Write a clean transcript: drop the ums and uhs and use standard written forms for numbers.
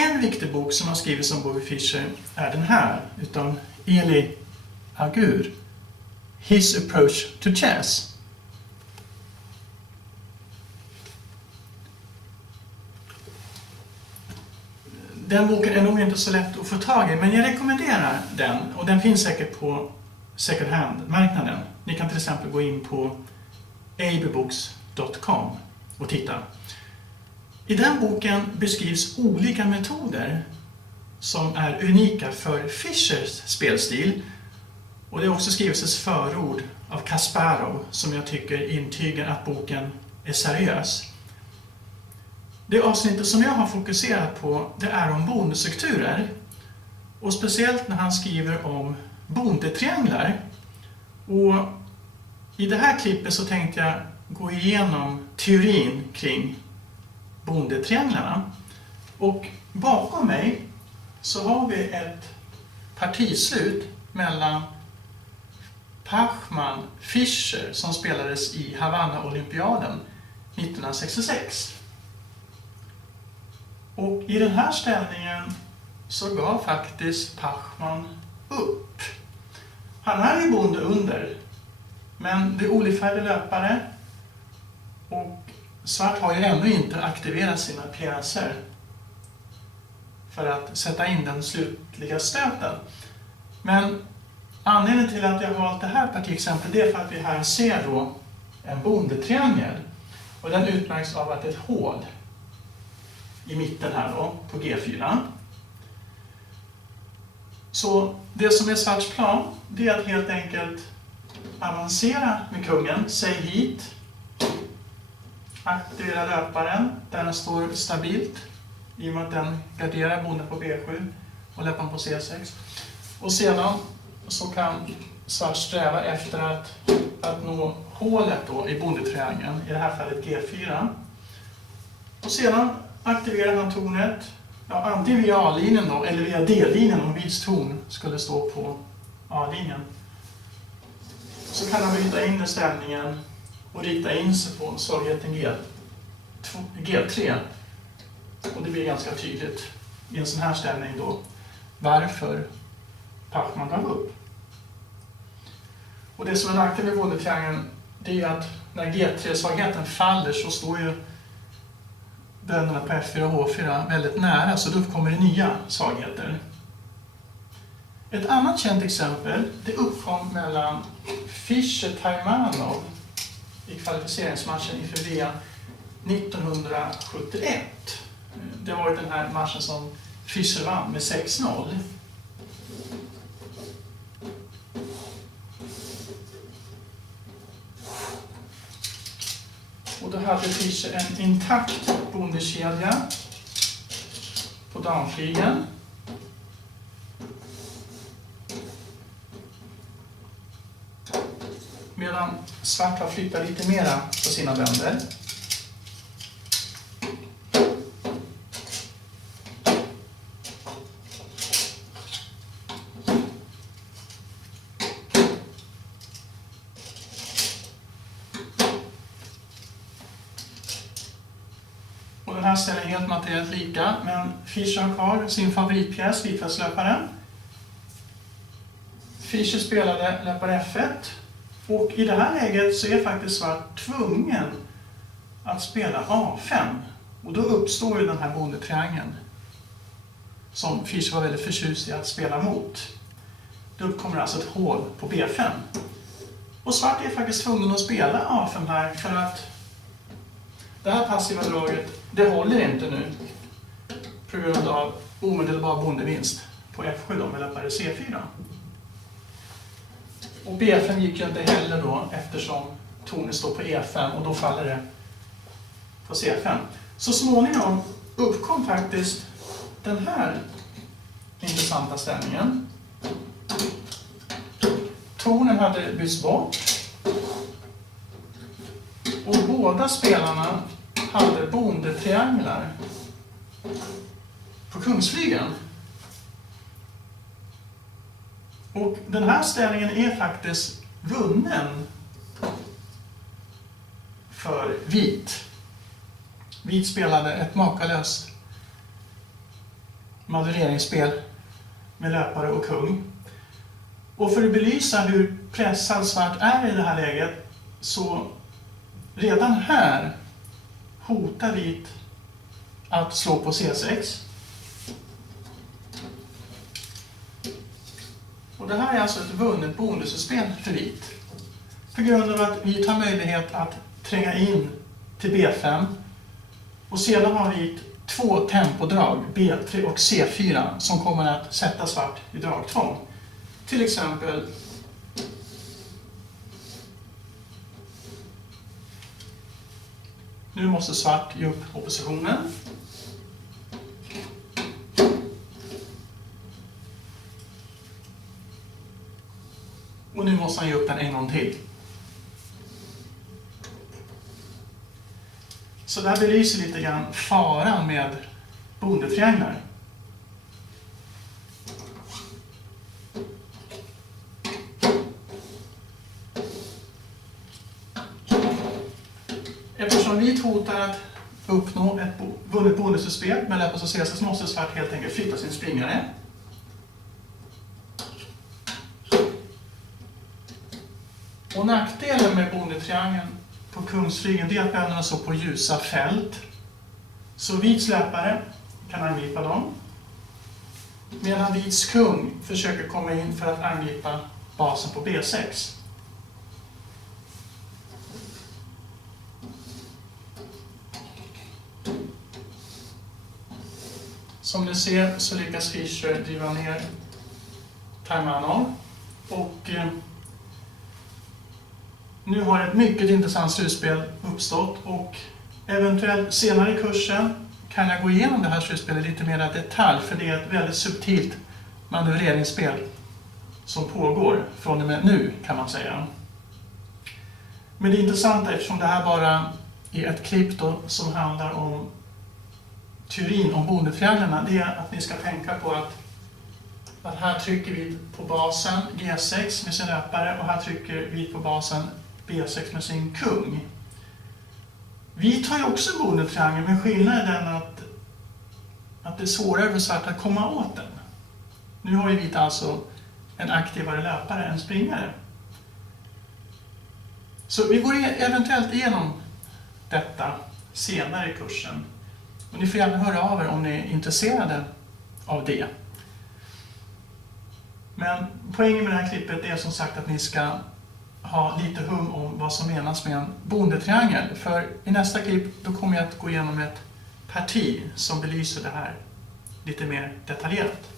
en viktig bok som har skrivits om Bobby Fischer är den här, utan Eli Agur, His Approach to Chess. Den boken är nog inte så lätt att få tag i, men jag rekommenderar den, och den finns säkert på second hand-marknaden. Ni kan till exempel gå in på abebooks.com och titta. I den boken beskrivs olika metoder som är unika för Fischers spelstil, och det är också skrivits ett förord av Kasparov som jag tycker intygar att boken är seriös. Det avsnittet som jag har fokuserat på, det är om bondestrukturer, och speciellt när han skriver om bondetrianglar. Och i det här klippet så tänkte jag gå igenom teorin kring bondetrianglarna. Och bakom mig så har vi ett partislut mellan Pachmann Fischer som spelades i Havanna-olympiaden 1966. Och i den här ställningen så gav faktiskt Pachmann upp. Han är ju bonde under, men det är olifärdig löpare, och svart har ju ännu inte aktiverat sina pjäser för att sätta in den slutliga stöten. Men anledningen till att jag har valt det här partiexemplet, det är för att vi här ser då en bondetriangel, och den utmärks av att det är ett hål i mitten här då på G4. Så det som är svarts plan, det är att helt enkelt avancera med kungen, säg hit, aktivera löparen där den står stabilt i och med att den garderar bonden på B7 och löparen på C6. Och sedan så kan svart sträva efter att nå hålet då i bondetriangeln, i det här fallet G4. Och sedan aktiverar han tornet, antingen via A-linjen då, eller via D-linjen om Vids torn skulle stå på A-linjen. Så kan han byta in den ställningen och rikta in sig på svagheten G3. Och det blir ganska tydligt i en sån här ställning då varför Pachmann gav upp. Och det som är nackdel med bondetriangeln, det är att när G3-svagheten faller så står ju bönderna på F4 och H4 väldigt nära, så då uppkommer det nya svagheter. Ett annat känt exempel, det uppkom mellan Fischer och Taimanov i kvalificeringsmatchen inför VM 1971. Det var den här matchen som Fischer vann med 6-0. Och då hade Fischer en intakt bondekedja på damflygeln. Medan svart har flyttat lite mera på sina bönder. Och den här ställer helt materiellt lika, men Fischer har kvar sin favoritpjäs, vitfältslöparen. Fischer spelade löpare F1. Och i det här läget så är faktiskt svart tvungen att spela A5. Och då uppstår ju den här bondetriangeln som Fischer var väldigt förtjust i att spela mot. Det uppkommer alltså ett hål på B5. Och svart är faktiskt tvungen att spela A5 här för att det här passiva draget, det håller inte nu på grund av omedelbar bondevinst på F7 då med löpare C4. Och B5 gick ju inte heller då eftersom tornet står på E5 och då faller det på C5. Så småningom uppkom faktiskt den här intressanta ställningen. Tornen hade bytts bort och båda spelarna hade bondetrianglar på kungsflygeln. Och den här ställningen är faktiskt vunnen för vit. Vit spelade ett makalöst manövreringsspel med löpare och kung. Och för att belysa hur pressad svart är i det här läget, så redan här hotar vit att slå på C6. Och det här är alltså ett vunnet bonusspel för vit. På grund av att vit har möjlighet att tränga in till B5. Och sedan har vit 2 tempodrag, B3 och C4, som kommer att sätta svart i dragtvång. Till exempel nu måste svart ge upp oppositionen. Och nu måste han ge upp den en gång till. Så det här belyser lite grann faran med bondetrianglar. Eftersom vit hotar att uppnå ett vunnet bonusspel med löpare och C6, så måste svart helt enkelt flytta sin springare. Och nackdelen med bondetriangeln på kungsflygeln är att bönderna står på ljusa fält. Så vits löpare kan angripa dem, medan vits kung försöker komma in för att angripa basen på B6. Som ni ser så lyckas Fischer driva ner Taimanov, och nu har ett mycket intressant slutspel uppstått, och eventuellt senare i kursen kan jag gå igenom det här slutspelet lite mer i detalj, för det är ett väldigt subtilt manövreringsspel som pågår från och med nu, kan man säga. Men det intressanta, eftersom det här bara är ett klipp då, som handlar om teorin om bondetrianglarna, det är att ni ska tänka på att här trycker vi på basen G6 med sin löpare, och här trycker vi på basen B6 med sin kung. Vi tar ju också en bondetriangel, men skillnaden är den att det är svårare för svart att komma åt den. Nu har ju vit alltså en aktivare löpare än springare. Så vi går eventuellt igenom detta senare i kursen. Och ni får gärna höra av er om ni är intresserade av det. Men poängen med det här klippet är som sagt att ni ska ha lite hum om vad som menas med en bondetriangel. För i nästa klipp då kommer jag att gå igenom ett parti som belyser det här lite mer detaljerat.